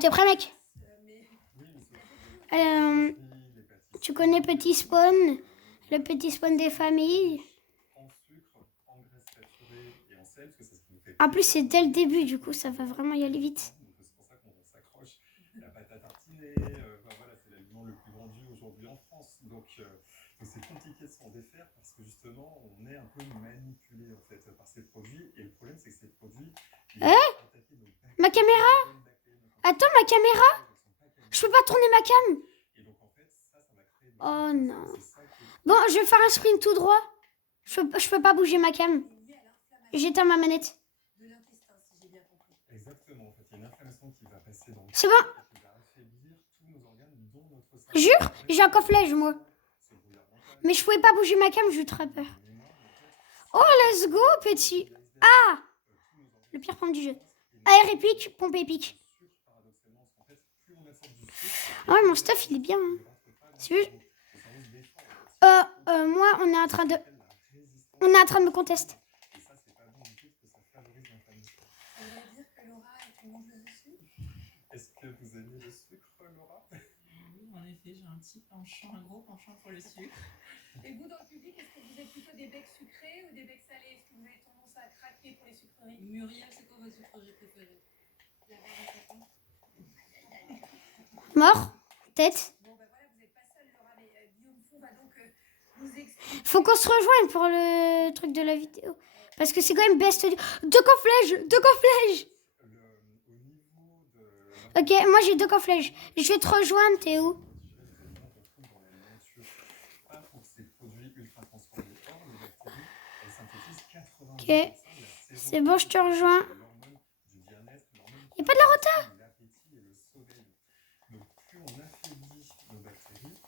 T'es prêt, mec? Tu connais Petit Spawn, le Petit Spawn des familles? En plus, c'est dès le début, du coup, ça va vraiment y aller vite. C'est pour ça qu'on s'accroche. La pâte à tartiner, voilà, c'est l'aliment le plus vendu aujourd'hui en France. Donc c'est compliqué de s'en défaire parce que justement, on est un peu manipulé en fait par ces produits. Et le problème, c'est que ces produits. Ma caméra? Attends, ma caméra? Je peux pas tourner ma cam. Oh non. Bon, je vais faire un sprint tout droit. Je peux pas bouger ma cam. J'éteins ma manette. Exactement, en fait, il y a une inflammation qui va passer dans le C'est bon. qui va affaiblir tous nos organes, dont notre cerveau. Jure, j'ai un cofflage, moi. Mais je pouvais pas bouger ma cam, j'ai eu très peur. Oh, let's go, petit. Ah, le pire pompe du jeu. Air épique, pompe épique. Ah ouais, mon stuff, il est bien. Hein. Moi, on est en train de me contester. Est-ce que vous aimez le sucre, Laura? Oui, en effet, j'ai un petit penchant, un gros penchant pour le sucre. Et vous, dans le public, est-ce que vous êtes plutôt des becs sucrés ou des becs salés? Est-ce que vous avez tendance à craquer pour les sucreries? Muriel, c'est quoi votre sucrerie préférée? La barre à sapin. Mort? Tête? Bon, ben voilà, vous n'êtes pas seul, Laura, mais Guillaume Font va donc vous expliquer. Faut qu'on se rejoigne pour le truc de la vidéo. Parce que c'est quand même best. Deux cofflages. Ok, moi j'ai deux cofflages. Je vais te rejoindre, t'es où? Ok, c'est bon, je te rejoins. Y'a pas de la rota? Donc plus on affaiblit nos bactéries,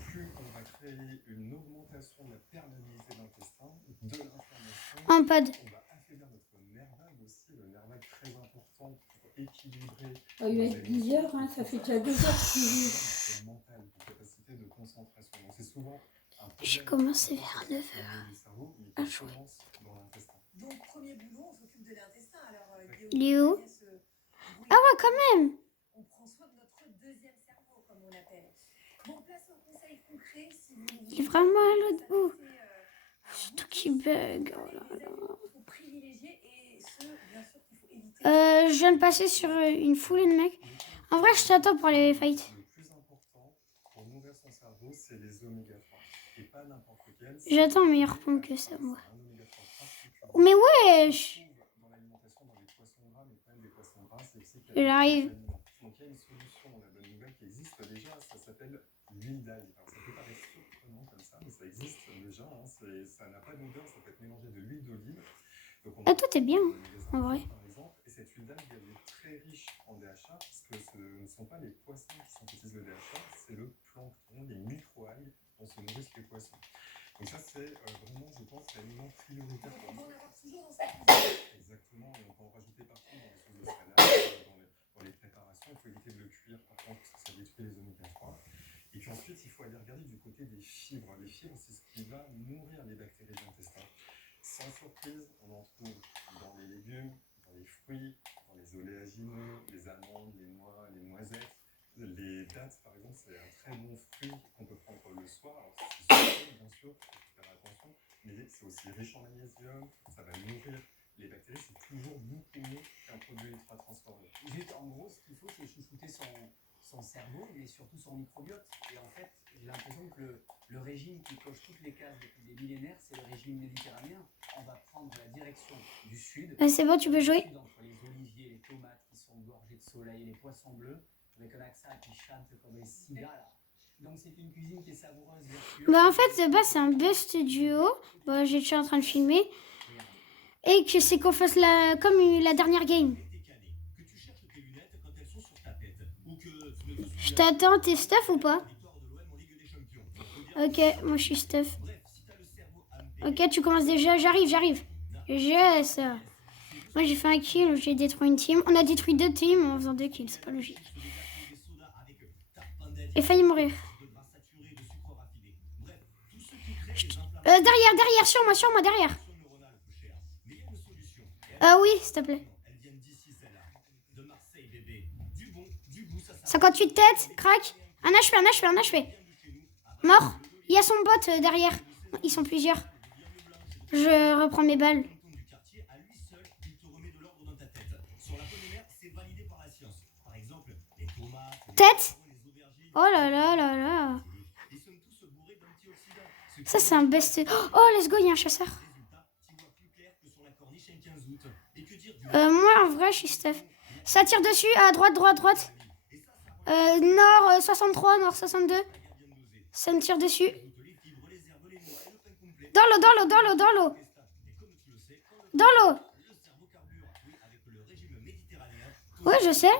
plus on va créer une augmentation de la perméabilité de l'intestin, de l'inflammation. Un pad. On va affaiblir notre nerf vague aussi, le nerf vague très important pour équilibrer. Il va être 10 heures, hein, ça fait déjà 2 heures que je mental, de capacité de concentration. Donc c'est souvent j'ai commencé vers 9h à jouer. Donc, premier boulot, on s'occupe de l'intestin. Alors, il est où? Ah ouais, quand même. On prend soin de notre deuxième cerveau, comme on l'appelle. Bon, place au conseil concret. Si vous il est vraiment à l'autre bout. C'est tout qui bug. Oh là là. Je viens de passer sur une foulée de mecs. En vrai, je t'attends pour les fights. Le plus important pour nourrir son cerveau, c'est les oméga 3. Et pas n'importe lequel. J'attends un meilleur pompe que ça, moi. Mais wesh! J'arrive. Donc il y a une solution, la bonne nouvelle qui existe déjà, ça s'appelle l'huile d'ail. Alors ça peut paraître surprenant comme ça, mais ça existe déjà. Hein. Ça n'a pas d'odeur, ça peut être mélangé de l'huile d'olive. Ah, toi t'es bien, en vrai. Par exemple, et cette huile d'ail, elle est très riche en DHA, parce que ce ne sont pas les poissons qui synthétisent le DHA, c'est le plancton, les micro-algues dont se nourrissent les poissons. Donc ça, c'est vraiment, je pense, l'aliment prioritaire pour nous. Exactement, et on peut en rajouter partout dans les sauces de salade, dans les préparations. Il faut éviter de le cuire, par contre, parce que ça détruit les oméga 3. Et puis ensuite, il faut aller regarder du côté des fibres. Les fibres, c'est ce qui va nourrir les bactéries de l'intestin. Sans surprise, on en trouve dans les légumes, dans les fruits, dans les oléagineux, les amandes, les noix, les noisettes. Les dattes, par exemple, c'est un très bon fruit qu'on peut prendre le soir. Alors, c'est sucré, bien sûr, il faut faire attention, mais c'est aussi riche en magnésium, ça va nourrir les bactéries, c'est toujours beaucoup mieux qu'un produit ultra transformé. Juste, en gros, ce qu'il faut, c'est chouchouter son cerveau, mais surtout son microbiote. Et en fait, j'ai l'impression que le régime qui coche toutes les cases depuis des millénaires, c'est le régime méditerranéen. On va prendre la direction du sud. C'est bon, tu peux jouer. Entre les oliviers, les tomates qui sont gorgées de soleil, les poissons bleus, avec un accent qui chante comme les cigales. Donc c'est une cuisine qui est savoureuse, vertueuse. Bah en fait, de base, c'est un best duo. Bah, je suis en train de filmer. Et que c'est qu'on fasse comme la dernière game. Je t'attends, t'es stuff ou pas? Ok, moi je suis stuff. Ok, tu commences déjà, j'arrive. Yes. Moi j'ai fait un kill, j'ai détruit une team. On a détruit 2 teams en faisant 2 kills, c'est pas logique. Et failli mourir. Derrière, sur moi, derrière. Ah oui, s'il te plaît. 58 têtes, crac. Un HP, un HP, un HP. Mort. Il y a son bot derrière. Ils sont plusieurs. Je reprends mes balles. Tête. Oh là là là là. Ça, c'est un best. Oh, let's go, il y a un chasseur. Moi, en vrai, je suis stuff. Ça tire dessus, à droite, droite, droite. Nord 63, nord 62. Ça me tire dessus. Dans l'eau, dans l'eau, dans l'eau, dans l'eau. Dans l'eau. Ouais, je sais.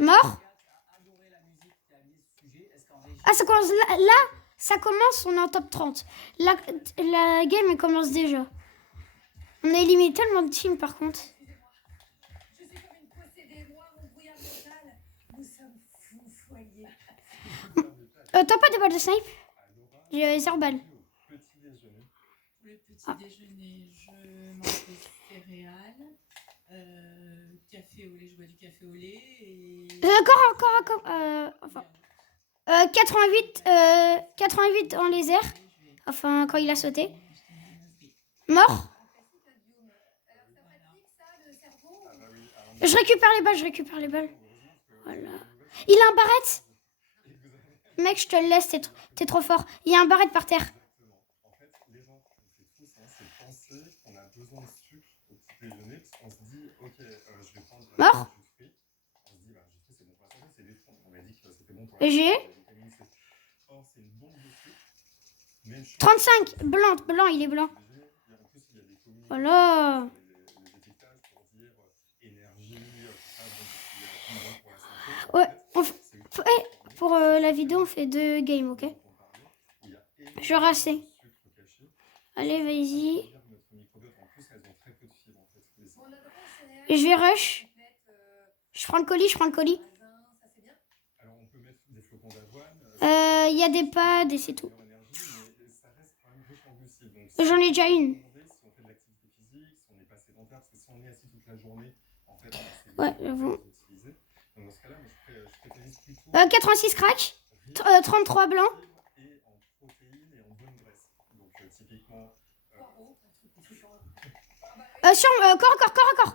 Mort. Ah, ça commence là, ça commence, on est en top 30. La game, elle commence déjà. On a éliminé tellement de teams, par contre. Je suis comme une possédée noire, mon brouillard mental. Nous sommes fous foyers. T'as pas des balles de snipe? J'ai 0 balles. Petit déjeuner. Pour le petit déjeuner, je mange des céréales, café au lait, je bois du café au lait et... Enfin, 88 en laser. Enfin, quand il a sauté. Mort. Je récupère les balles, je récupère les balles. Voilà. Il a un barrette. Mec, je te le laisse, t'es trop fort. Il y a un barrette par terre. Exactement. En fait, les gens, on fait tous, c'est penser qu'on a besoin de sucre au petit déjeuner, parce qu'on se dit, ok, je vais prendre Mort. jus de fruits. On se dit, bah, jus de fruits, c'est bon pour la santé, c'est des fruits. On m'a dit que c'était bon pour la J'ai santé, la vitamine C. Or, c'est une bombe de sucre. Même 35. Blanc, il est blanc. En plus, il y a des communications Voilà. sur les étiquetages pour dire énergie, tout ça, donc c'est bon pour la santé. Ouais, En on fait, fait- c'est pour la vidéo, on fait 2 games, ok? Je vais rasser. Allez, vas-y. Et je vais rush. Je prends le colis, je prends le colis. Alors, on peut mettre des flocons d'avoine. Il y a des pads et c'est tout. Mais ça reste quand même riche en glucides. Donc, J'en ai déjà une. si on fait de l'activité physique, si on n'est pas sédentaire, parce que si on est assis toute la journée, en fait, Ouais, j'avoue. utiliser. Donc, dans ce cas-là, moi, je préconise plutôt 86 crack. 33 blanc. et en protéines et en bonne graisse. Donc, typiquement, Corps à corps.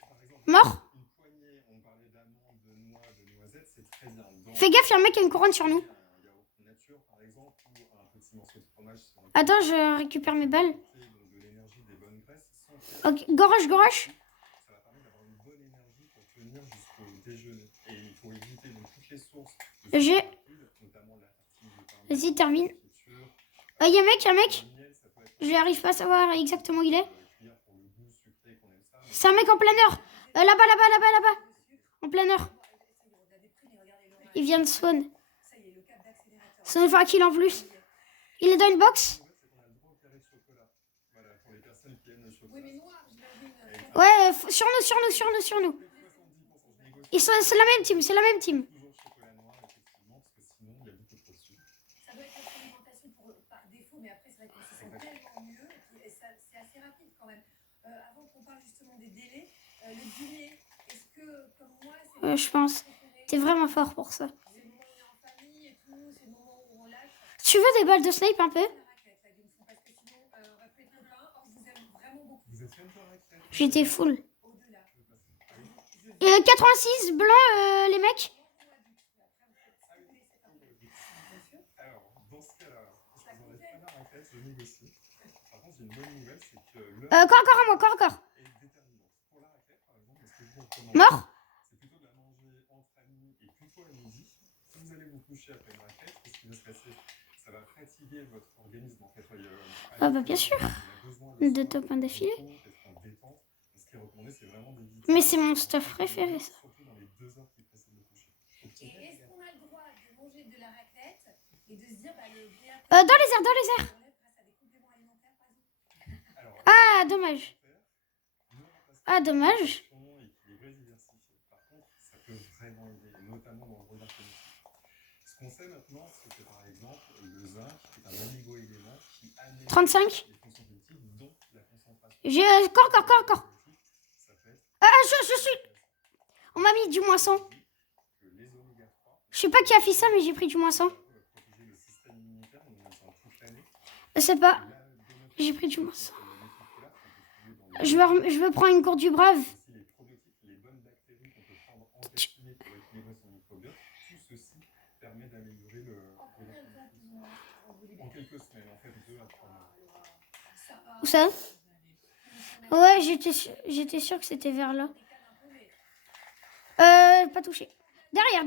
par exemple, Mort. une poignée, on parlait d'amandes, de noix, de noisettes, c'est très bien. Dans Fais gaffe, il y a un mec qui a une couronne sur nous. un yaourt nature, par exemple, ou un petit morceau de fromage. Si on Attends, je récupère mes balles. donc de l'énergie, des bonnes graisses, sans Ok, goroche. ça va permettre d'avoir une bonne énergie pour tenir jusqu'au déjeuner. Et il faut éviter donc toutes les sources de J'ai- sucre rapide, notamment la tartine de pain. Vas-y, termine. Friture, Il y a un mec. le miel, ça peut être Je n'arrive pas à savoir exactement où il est. cuillère pour le goût sucré qu'on aime ça. Mais C'est un mec en planeur. Là-bas. En planeur. Il vient de spawn. Ça nous fait un kill en plus. Il est dans une box. c'est qu'on a le droit au carré de chocolat. Voilà, pour les personnes qui aiment le chocolat. Oui, mais noir, j'imagine. Ouais, sur nous. 70%, je négocie C'est la même team. toujours chocolat noir, effectivement, parce que sinon, il y a beaucoup trop de sucre. Ça doit être notre alimentation par défaut, mais après, c'est vrai qu'on se sent tellement mieux. Et c'est assez rapide quand même. Avant qu'on parle justement des délais, le dîner, est-ce que, comme moi, c'est Ouais, je pense. T'es vraiment fort pour ça. c'est le moment où on est en famille et tout, c'est le moment où on lâche. Tu veux des balles de snipe un peu? La raclette, la game parce que sinon, on va plus être copains. Or, je vous aime vraiment beaucoup. Vous êtes fan de la raclette? J'étais full. Au-delà. 86 blanc, les mecs. Alors, dans ce cas-là, parce que vous n'en êtes pas la raclette, je négocie. Par contre, j'ai une bonne nouvelle, c'est que l'heure Corps à corps. est déterminante. Pour la raclette, par exemple, est-ce que je vous recommande Mort. c'est plutôt de la manger entre amis et plutôt à midi. Si vous allez vous coucher après une raclette, qu'est-ce qui va se passer? Ça va fatiguer votre organisme en fait. Ah bah bien sûr. De top 1 d'affilée. Ce qui est recommandé, c'est vraiment d'éviter. Mais c'est mon stuff préféré, ça. Surtout dans les 2 heures qui précèdent le coucher. Et est-ce qu'on a le droit de manger de la raclette et de se dire, bah, le brouillard Dans les airs. grâce à des compléments alimentaires, par exemple? Alors, Ah, dommage. nous, on passe Ah, dommage. équilibré, diversifié. Par contre, ça peut vraiment aider, notamment dans le brouillard cognitif. Ce qu'on sait maintenant, c'est que par exemple, le zinc est un oligo-élément qui améliore 35. les fonctions cognitives, dont la concentration. J'ai corps. mis du moins 100. que les oméga 3 Je sais pas qui a fait ça, mais j'ai pris du moins 100. protéger le système immunitaire, donc on s'en toute l'année. Je sais pas. J'ai pris du moins 100. Je veux prendre une gourde du brave. Aussi les probiotiques, les bonnes bactéries qu'on peut prendre en café pour équilibrer son microbiote, tout ceci permet d'améliorer le. En quelques semaines, en fait, 2 à 3 mois. Où ça? Ouais, j'étais sûre que c'était vers là. Pas touché. Derrière.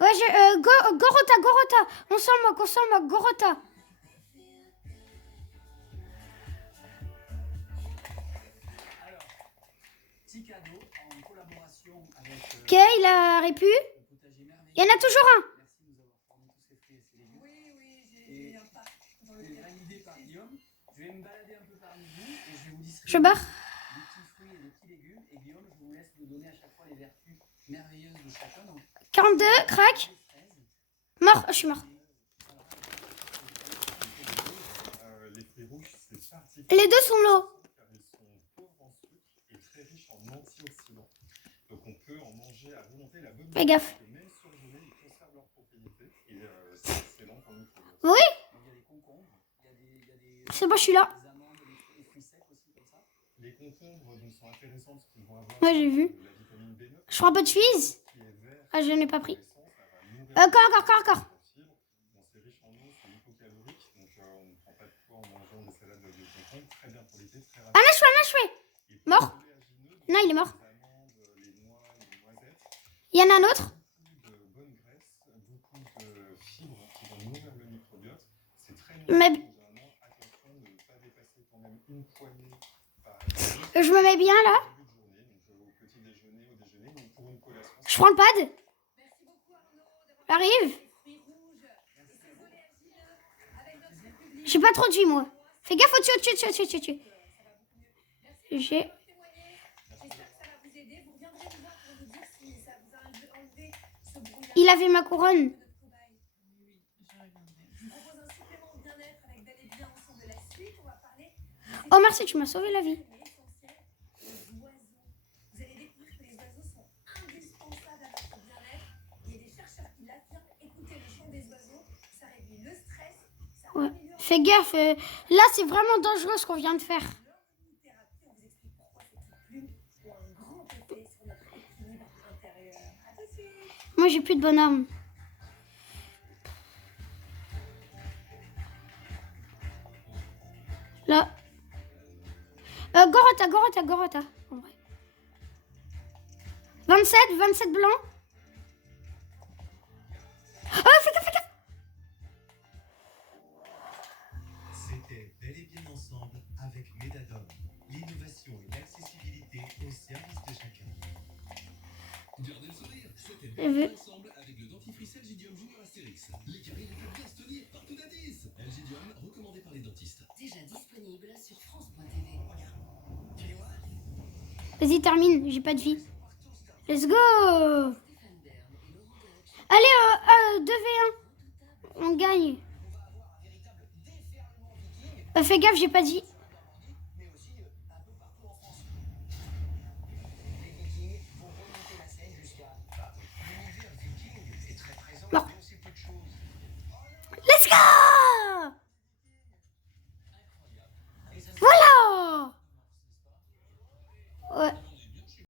Ouais, Gorota. On s'en moque, Gorota. Alors, petit cadeau en collaboration avec Ok, il a répu. le potager merveilleux. Il y en a toujours un. Merci de nous avoir fourni tous ces fruits et ces légumes. Oui, j'ai un parc dans C'est lequel. validé par Guillaume. Je vais me balader un peu parmi vous et je vais vous distribuer Je barre. des petits fruits et des petits légumes. Et Guillaume, je vous laisse nous donner à chaque fois les vertus merveilleuses de chacun. Donc, 42, crac. Mort, je suis mort. Les fruits rouges, c'est particulier. Les deux sont low. Car ils sont pauvres en sucre et très riches en antioxydants. Donc on peut en manger à volonté. La bonne Fais gaffe. nouvelle, c'est que même surgelés, ils conservent leurs propriétés et c'est excellent pour le microbiote. Oui. Donc, il y a des concombres, il y a des C'est bon, je suis là. des amandes, des fruits secs aussi comme ça. Les concombres donc, sont intéressants parce qu'ils vont avoir Ouais, j'ai vu. la vitamine B9 Je prends un peu de suisse. qui est vert. Ah, je n'ai pas pris. Encore. Encore. Bon, c'est riche en eau, c'est hypocalorique, donc on ne prend pas de poids en mangeant des salades de concombre. Très bien pour l'été, très rapide. Un achevé. Et pour Mort. les oléagineux, Non, il est mort. les amandes, les noix, les noisettes, Il y en a un autre. beaucoup de bonnes graisses, beaucoup de fibres qui vont nourrir le microbiote. C'est très Mais- nourrissant, généralement. Attention de ne pas dépasser quand même une poignée par jour. Je me mets bien là. Début de journée, donc au petit déjeuner, au déjeuner, donc pour une collation. Je prends le pad. Merci beaucoup Arnaud d'avoir J'arrive. les fruits rouges et ces oléagineux avec notre République. J'ai pas trop de vie, moi. Fais gaffe au-dessus. Ça va beaucoup mieux. Merci J'ai. beaucoup de témoigner. J'espère que ça va vous aider. Vous reviendrez nous voir pour nous dire si ça vous a enlevé ce brouillard. Il avait ma couronne. de notre cobaye. Oui, je reviendrai. Je vous propose un supplément bien-être avec bel et bien ensemble de la suite. On va parler Oh, merci, tu m'as sauvé la vie. essentiel, les oiseaux. Vous allez découvrir que les oiseaux sont indispensables à notre bien-être. Il y a des chercheurs qui l'affirment. Écoutez le chant des oiseaux, ça réduit le stress, ça Ouais. améliore Fais gaffe. Là, c'est vraiment dangereux ce qu'on vient de faire. l'immunothérapie. On vous explique pourquoi ces petites plumes ont un grand effet sur notre équilibre intérieur. À tout de suite. Moi, j'ai plus de bonne arme. Là. Gorota. En vrai. 27 blancs. Oh, fais gaffe. C'était bel et bien ensemble avec Medadom. L'innovation et l'accessibilité au service de chacun. Gardez le sourire, c'était Je veux- bien ensemble avec le dentifrice Algidium Junior Astérix. Les caries les plus gastonniers partout d'Addis. Algidium, recommandé par les dentistes. Déjà disponible sur France.tv. Vas-y, termine. J'ai pas de vie. Let's go. Stéphane Bern et Laurent Deutsch, Allez, 2v1. On gagne. Fais gaffe, j'ai pas de vie. Mais aussi un peu partout en France. Les Vikings vont remonter la scène jusqu'à. L'univers viking est très présent, Non. mais on sait peu de choses. Let's go. Et ça se Voilà. Ouais.